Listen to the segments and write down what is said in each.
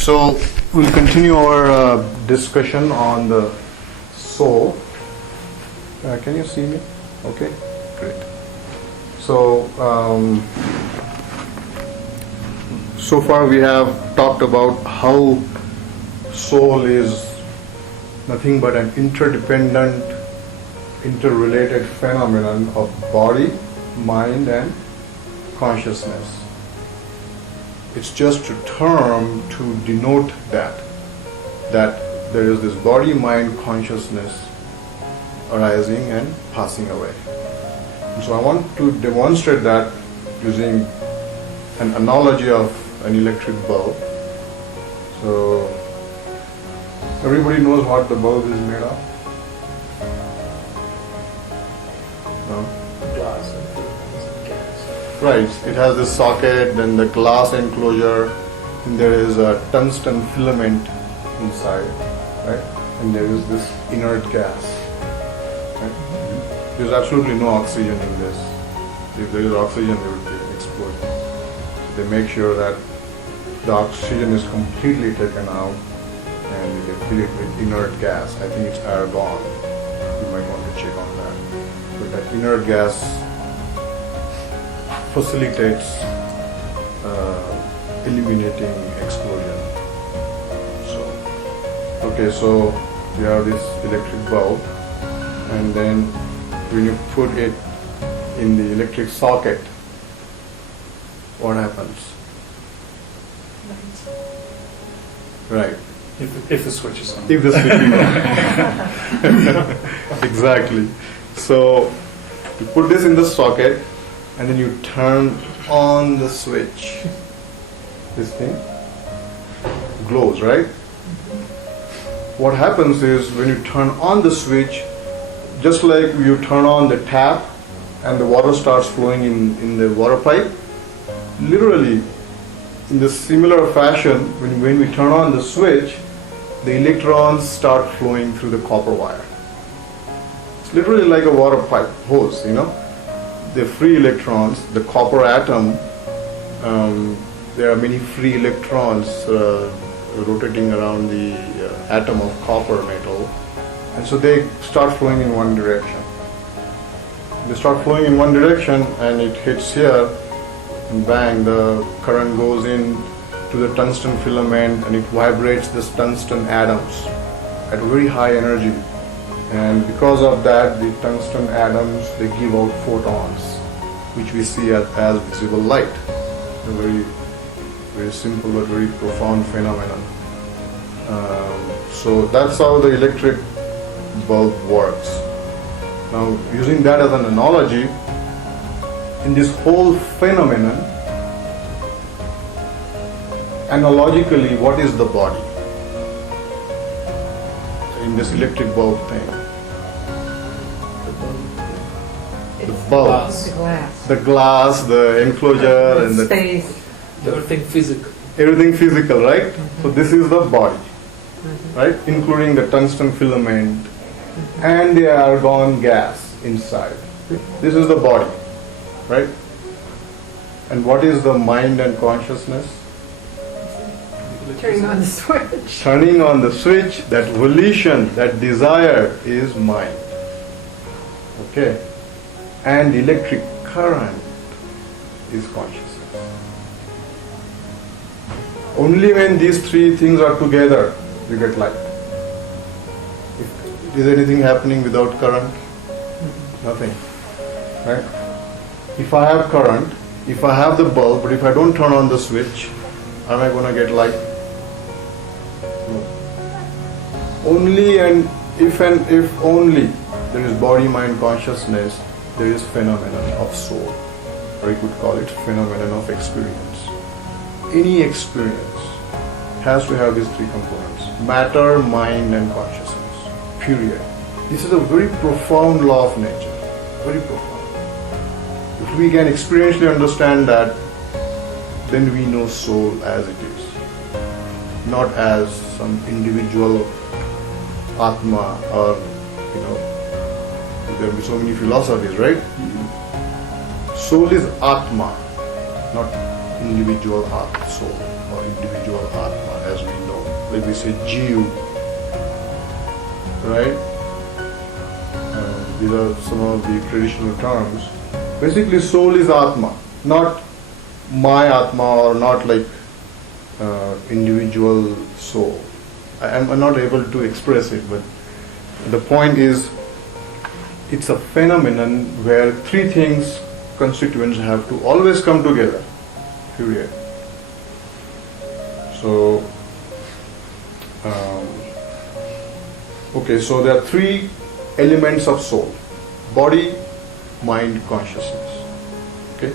So we'll continue our discussion on the soul. Can you see me? Okay, great. So so far we have talked about how soul is nothing but an interdependent, interrelated phenomenon of body, mind, and consciousness. It's just a term to denote that there is this body, mind, consciousness arising and passing away. And so I want to demonstrate that using an analogy of an electric bulb. So everybody knows what the bulb is made of? No? Glass and gas. Right, it has this socket, then the glass enclosure, and there is a tungsten filament inside, right? And there is this inert gas. Right? There's absolutely no oxygen in this. If there is oxygen, there would be an explosion. So they make sure that the oxygen is completely taken out and you can fill it with inert gas. I think it's argon. You might want to check on that. But that inert gas facilitates eliminating explosion. So you have this electric bulb, and then when you put it in the electric socket, what happens? Right. If the switch is on. If the switch is on. Exactly. So you put this in the socket, and then you turn on the switch. This thing glows, right? What happens is when you turn on the switch, just like you turn on the tap and the water starts flowing in the water pipe, literally in the similar fashion, when we turn on the switch, the electrons start flowing through the copper wire. It's literally like a water pipe hose, you know. The free electrons, the copper atom, there are many free electrons rotating around the atom of copper metal, and so they start flowing in one direction. They start flowing in one direction and it hits here, and bang, the current goes in to the tungsten filament and it vibrates the tungsten atoms at a very high energy. And because of that, the tungsten atoms, they give out photons, which we see as visible light. A very, very simple but very profound phenomenon. So that's how the electric bulb works. Now, using that as an analogy, in this whole phenomenon, analogically, what is the body in this electric bulb thing? The bulb, the glass, the enclosure, and the space. Everything physical. Everything physical, right? So this is the body, right? Including the tungsten filament and the argon gas inside. This is the body, right? And what is the mind and consciousness? Turning on the switch. Turning on the switch, that volition, that desire is mind. Okay? And electric current is consciousness. Only when these three things are together, you get light. Is anything happening without current? Nothing. Right? If I have current, if I have the bulb, but if I don't turn on the switch, am I going to get light? No. Only and if only there is body, mind, consciousness, there is phenomenon of soul, or you could call it phenomenon of experience. Any experience has to have these three components: matter, mind, and consciousness. Period. This is a very profound law of nature. Very profound. If we can experientially understand that, then we know soul as it is, not as some individual Atma, or there will be so many philosophies, right? Soul is Atma, not individual soul or individual Atma as we like we say Jeev, right? These are some of the traditional terms. Basically, soul is Atma, not my Atma or not like individual soul. I'm not able to express it, but the point is, it's a phenomenon where three things, constituents, have to always come together, period. So, okay, so there are three elements of soul: body, mind, consciousness. Okay?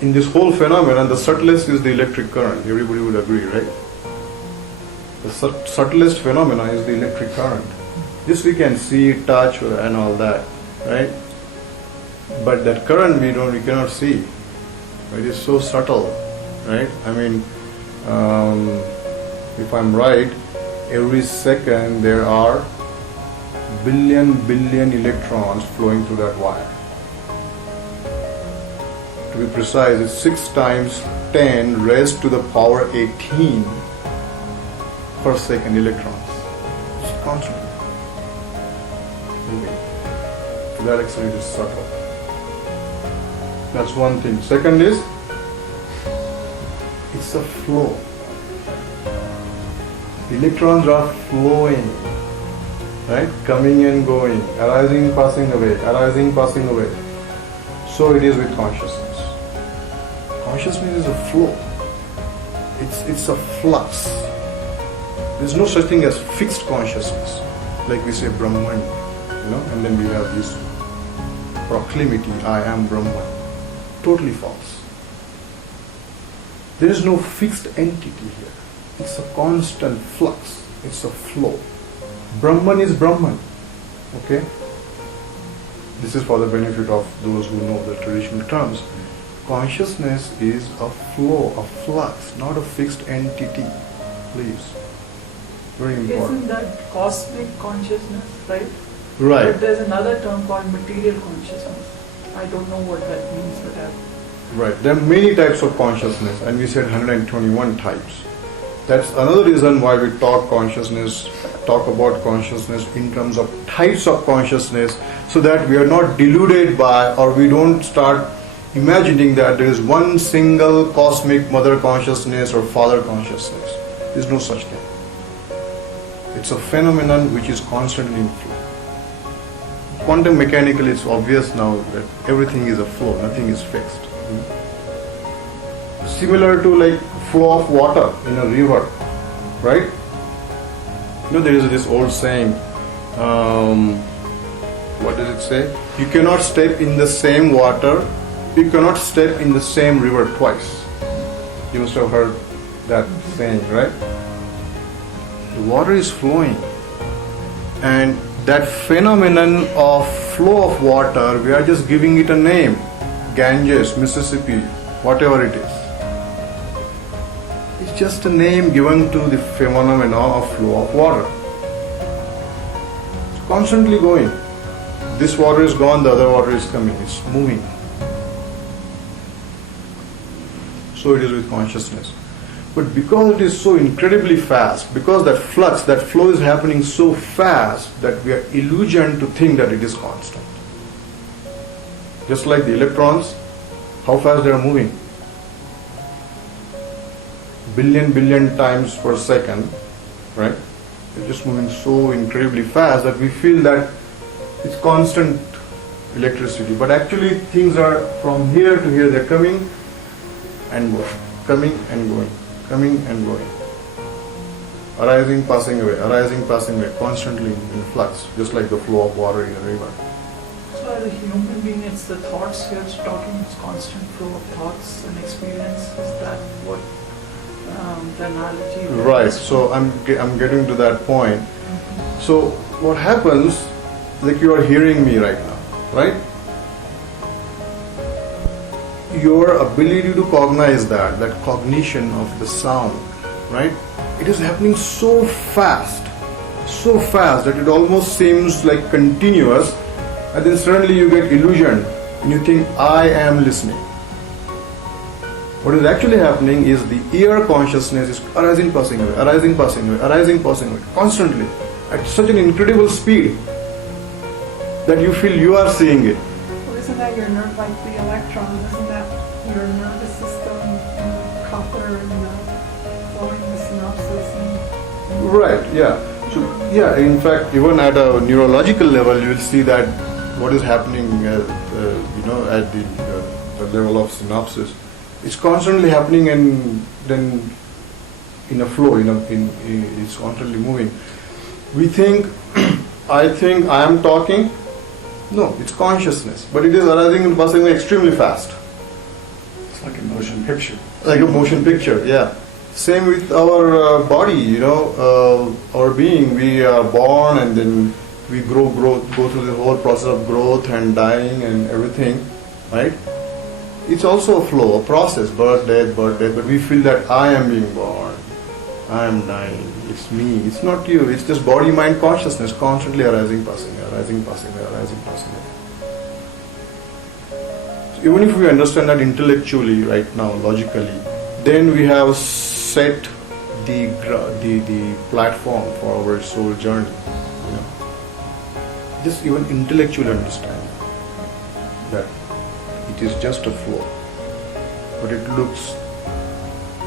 In this whole phenomenon, the subtlest is the electric current. Everybody would agree, right? The subtlest phenomena is the electric current. This we can see, touch, and all that, right? But that current we cannot see. It is so subtle, right? I mean, if I'm right, every second there are billion electrons flowing through that wire. To be precise, it's 6 times 10 raised to the power 18 per second electrons. It's constantly moving. To that extent, it is subtle. That's one thing. Second is, it's a flow. Electrons are flowing, right? Coming and going, arising, passing away, arising, passing away. So it is with consciousness. Consciousness is a flow. It's a flux. There's no such thing as fixed consciousness, like we say Brahman, and then we have this proclivity, I am Brahman. Totally false. There is no fixed entity here. It's a constant flux. It's a flow. Brahman is Brahman. Okay? This is for the benefit of those who know the traditional terms. Consciousness is a flow, a flux, not a fixed entity. Please. Very important. Isn't that cosmic consciousness, right? Right. But there's another term called material consciousness. I don't know what that means, but Right. There are many types of consciousness, and we said 121 types. That's another reason why we talk about consciousness in terms of types of consciousness, so that we are not deluded by, or we don't start imagining that there is one single cosmic mother consciousness or father consciousness. There is no such thing. It's a phenomenon which is constantly in flow. Quantum mechanically, it's obvious now that everything is a flow, nothing is fixed. Similar to like flow of water in a river, right? There is this old saying, what does it say? You cannot step in the same water, you cannot step in the same river twice. You must have heard that saying, right? The water is flowing, and that phenomenon of flow of water, we are just giving it a name: Ganges, Mississippi, whatever it is. It's just a name given to the phenomena of flow of water. It's constantly going. This water is gone, the other water is coming. It's moving. So it is with consciousness. But because it is so incredibly fast, because that flux, that flow is happening so fast, that we are illusioned to think that it is constant. Just like the electrons, how fast they are moving. Billion times per second, right? They're just moving so incredibly fast that we feel that it's constant electricity. But actually things are from here to here, they're coming and going, coming and going, coming and going. Arising, passing away, constantly in flux, just like the flow of water in a river. so as a human being, it's the thoughts you're talking, it's constant flow of thoughts and experience. Is that what the analogy? Right. So I'm getting to that point. So what happens, like you are hearing me right now, right? Your ability to cognize that cognition of the sound, right? It is happening so fast that it almost seems like continuous, and then suddenly you get illusioned and you think, I am listening. What is actually happening is the ear consciousness is arising, passing away, arising, passing away, arising, passing away, constantly, at such an incredible speed that you feel you are seeing it. Well, isn't that your nerve, like the electrons, isn't that your nervous system, copper and flowing the synapses and... Right, yeah. So, yeah, in fact, even at a neurological level, you will see that what is happening, at the level of synapses, it's constantly happening, and then in a flow, it's constantly moving. We think, I think I am talking. No, it's consciousness, but it is arising and passing away extremely fast. It's like a motion picture. Like a motion picture, yeah. Same with our body, our being. We are born and then we go through the whole process of growth and dying and everything, right? It's also a flow, a process, birth, death, but we feel that I am being born, I am dying, it's me, it's not you, it's just body, mind, consciousness constantly arising, passing, arising, passing, arising, passing. So even if we understand that intellectually right now, logically, then we have set the platform for our soul journey. Just even intellectually understand that it is just a flow, but it looks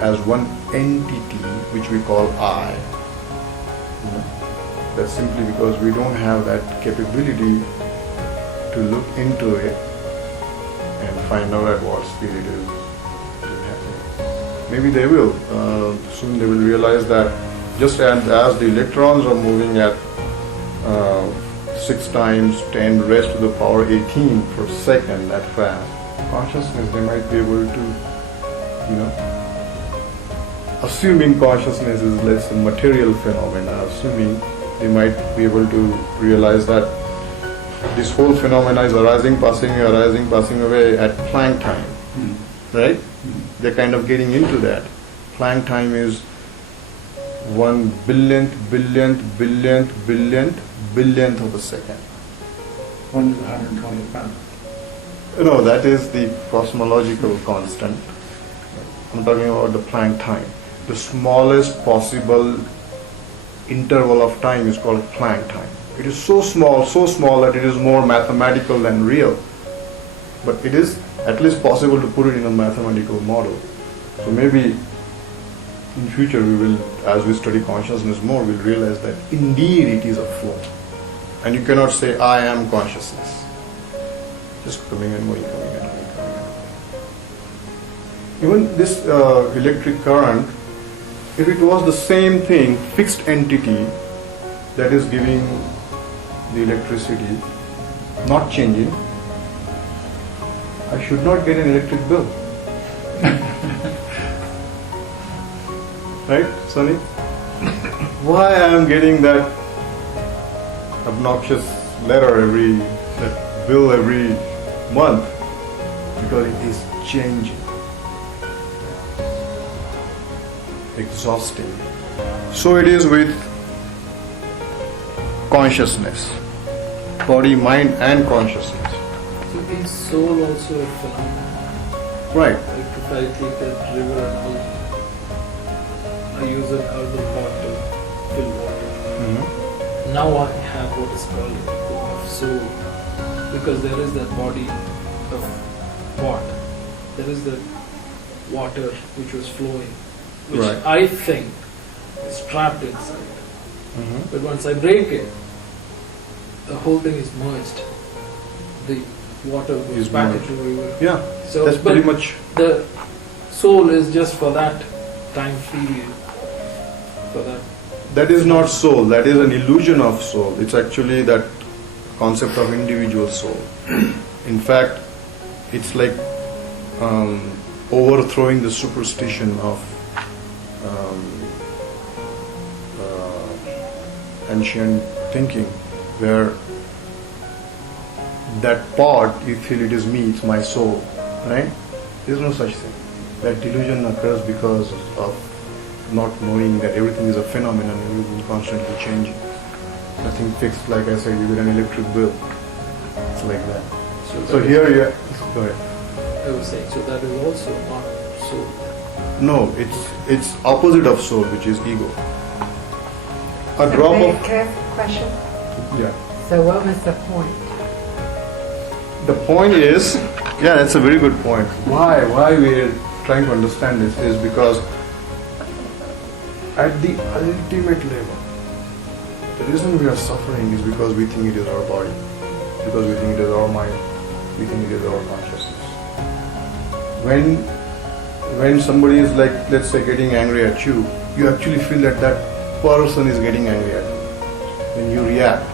as one entity which we call I. That's simply because we don't have that capability to look into it and find out at what speed it is happening. Maybe they will. Soon they will realize that just as the electrons are moving at 6 times 10 raised to the power 18 per second, that fast, consciousness, they might be able to, assuming consciousness is less a material phenomena, assuming they might be able to realize that this whole phenomena is arising, passing away at Planck time, right? They're kind of getting into that. Planck time is 1 billionth of a second. 1 to the 120th pound. No, that is the cosmological constant. I'm talking about the Planck time. The smallest possible interval of time is called Planck time. It is so small that it is more mathematical than real. But it is at least possible to put it in a mathematical model. So maybe in future we will, as we study consciousness more, we'll realize that indeed it is a flow. And you cannot say, I am consciousness. Just coming and going, coming and going, coming and going. Even this electric current, if it was the same thing, fixed entity that is giving the electricity, not changing, I should not get an electric bill. Right, Sunny? Why I am getting that obnoxious bill every month? Because it is changing, exhausting. So it is with consciousness, body, mind, and consciousness. So is soul also a phenomenon? Right. Like if I take that river analogy, I use an urban pot to fill water. Mm-hmm. Now I have what is called a pool of soul, because there is that body of pot, there is the water which was flowing, which Right. I think is trapped inside. Mm-hmm. But once I break it, the whole thing is merged. The water goes Is back merged. into the river. Yeah, So, that's but pretty much. the soul is just for that time period. For that. That is not soul, that is an illusion of soul. It's actually that concept of individual soul. In fact, it's like overthrowing the superstition of ancient thinking, where that part, you feel it is me, it's my soul, right? There's no such thing. That delusion occurs because of not knowing that everything is a phenomenon, everything is constantly changing. Nothing fixed, like I said, you get an electric bill. It's like that. So here, yeah, go ahead. I was saying, so that is also not soul. No, it's opposite of soul, which is ego. A drop May I of ask a question? yeah. So what was the point? The point is, yeah, that's a very good point. Why we're trying to understand this is because at the ultimate level, the reason we are suffering is because we think it is our body, because we think it is our mind, we think it is our consciousness. When somebody is like, let's say, getting angry at you, you actually feel that that person is getting angry at you. Then you react.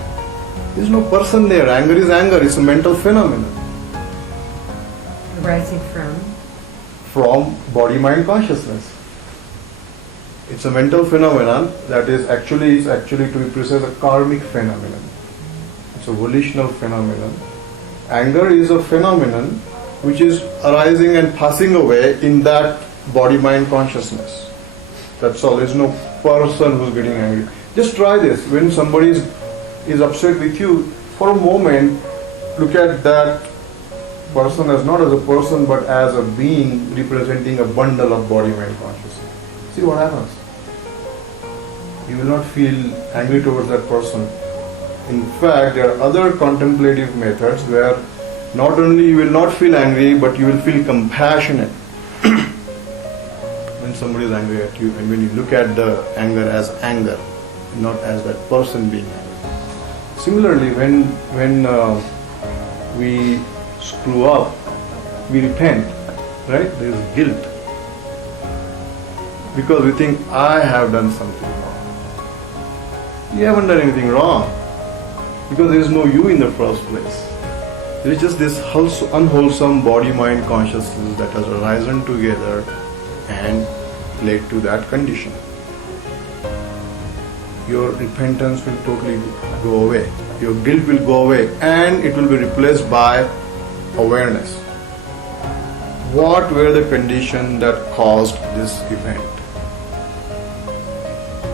There's no person there. Anger is anger. It's a mental phenomenon Arising from body-mind consciousness. It's a mental phenomenon that is actually to be precise, a karmic phenomenon. It's a volitional phenomenon. Anger is a phenomenon which is arising and passing away in that body-mind consciousness. That's all. There's no person who's getting angry. Just try this. When somebody is upset with you, for a moment, look at that person as not as a person but as a being representing a bundle of body-mind consciousness. See what happens. You will not feel angry towards that person. In fact, there are other contemplative methods where not only you will not feel angry, but you will feel compassionate when somebody is angry at you, and when you look at the anger as anger, not as that person being angry. Similarly, when we screw up, we repent, right? There is guilt because we think I have done something wrong. You haven't done anything wrong because there is no you in the first place. There is just this unwholesome body-mind consciousness that has arisen together and led to that condition. Your repentance will totally go away. Your guilt will go away and it will be replaced by awareness. What were the conditions that caused this event?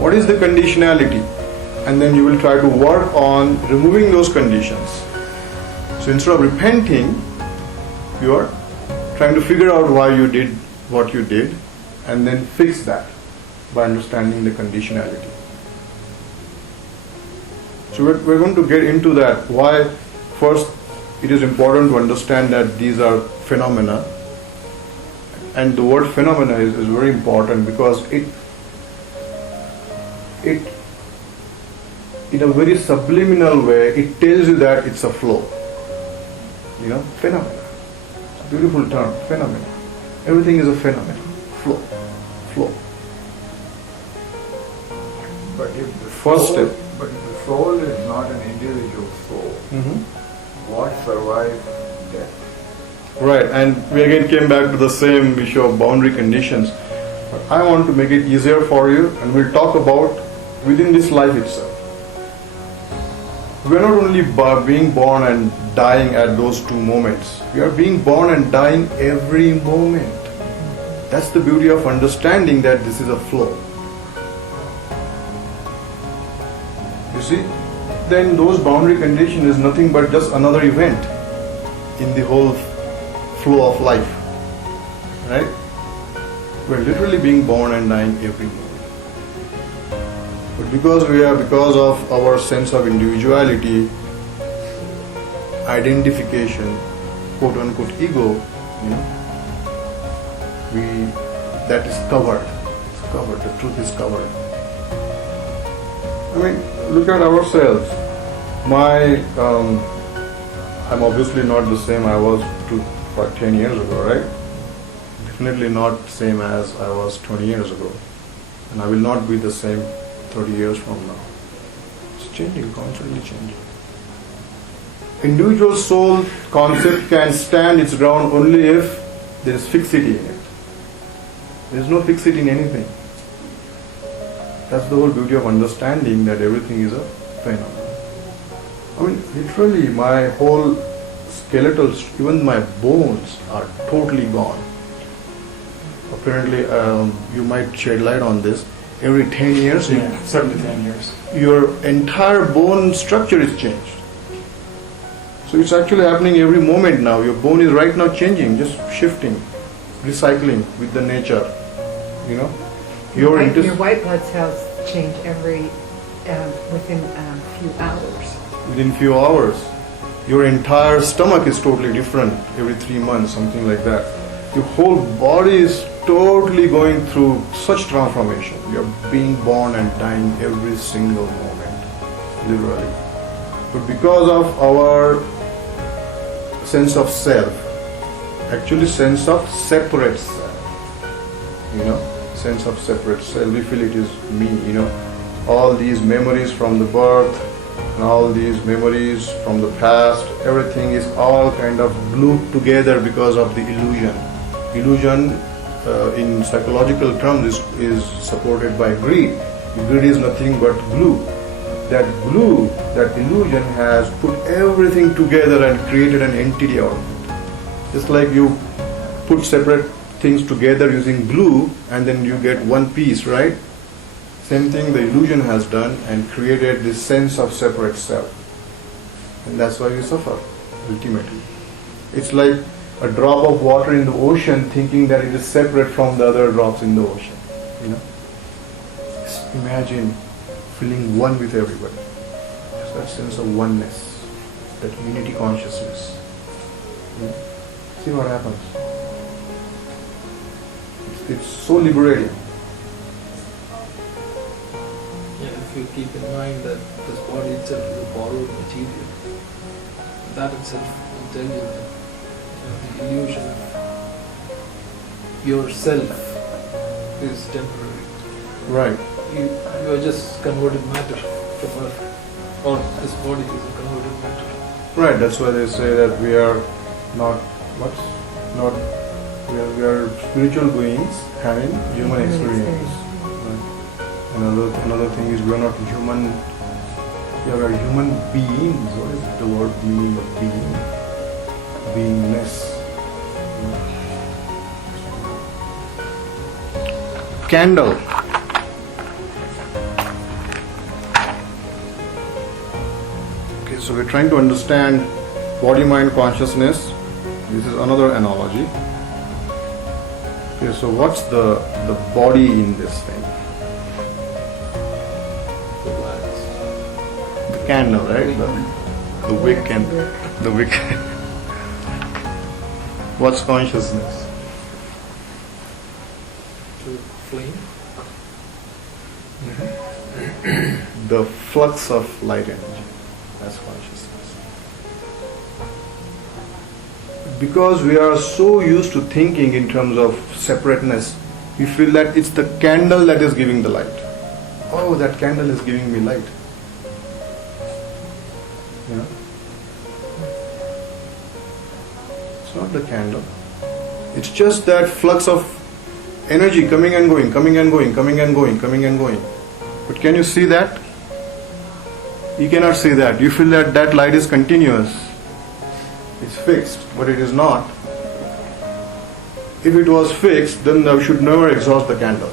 What is the conditionality? And then you will try to work on removing those conditions. So instead of repenting, you are trying to figure out why you did what you did and then fix that by understanding the conditionality. So we're going to get into that. Why first it is important to understand that these are phenomena. And the word phenomena is very important because it in a very subliminal way, it tells you that it's a flow. You know, phenomena. It's a beautiful term, phenomena. Everything is a phenomenon. Flow. But if the First soul, step. but if the soul is not an individual soul, what survives death? Right, and we again came back to the same issue of boundary conditions. But I want to make it easier for you, and we'll talk about within this life itself. We are not only being born and dying at those two moments. We are being born and dying every moment. That's the beauty of understanding that this is a flow. You see, then those boundary condition is nothing but just another event in the whole flow of life. Right? We're literally being born and dying every moment. But because of our sense of individuality, identification, quote unquote ego, that is covered. It's covered. The truth is covered. I mean, look at ourselves. I'm obviously not the same I was 10 years ago, right? Definitely not same as I was 20 years ago. And I will not be the same 30 years from now. It's changing, constantly changing. Individual soul concept can stand its ground only if there is fixity in it. There is no fixity in anything. That's the whole beauty of understanding that everything is a phenomenon. I mean, literally my whole skeletal, even my bones are totally gone. Apparently, you might shed light on this. Every 10 years, 7 to 10 years. your entire bone structure is changed. So it's actually happening every moment now. Your bone is right now changing, just shifting. recycling with the nature. You know, your white blood cells change every within a few hours. within few hours. Your entire stomach is totally different every 3 months, something like that. Your whole body is totally going through such transformation. You're being born and dying every single moment, literally. But because of our sense of self, actually sense of separate self, you know, sense of separate self, we feel it is me, you know, all these memories from the birth, and all these memories from the past, everything is all kind of glued together because of the illusion. Illusion in psychological terms is supported by greed. Greed is nothing but glue. That glue, that illusion has put everything together and created an entity out of it. Just like you put separate things together using glue and then you get one piece, right? Same thing the illusion has done and created this sense of separate self. And that's why we suffer, ultimately. It's like a drop of water in the ocean thinking that it is separate from the other drops in the ocean. You know? Just imagine feeling one with everybody. Just that sense of oneness, that unity consciousness. You know? See what happens. It's so liberating. If you keep in mind that this body itself is a borrowed material, that itself will tell you that the illusion of yourself is temporary. Right. You are just converted matter from earth, or this body is a converted matter. Right, that's why they say that we are not, we are spiritual beings having human experience. Another thing is we are not human, we are human beings. What is the word meaning of being? Beingness. Candle. Okay, so we're trying to understand body-mind consciousness. This is another analogy. Okay, so what's the body in this thing? Candle, right? The wick and the wick. What's consciousness? To flame. The flux of light energy. That's consciousness. Because we are so used to thinking in terms of separateness, we feel that it's the candle that is giving the light. Oh, that candle is giving me light. You know? It's not the candle. It's just that flux of energy coming and going, coming and going, coming and going, coming and going. But can you see that? You cannot see that. You feel that that light is continuous. It's fixed, but it is not. If it was fixed, then I should never exhaust the candle.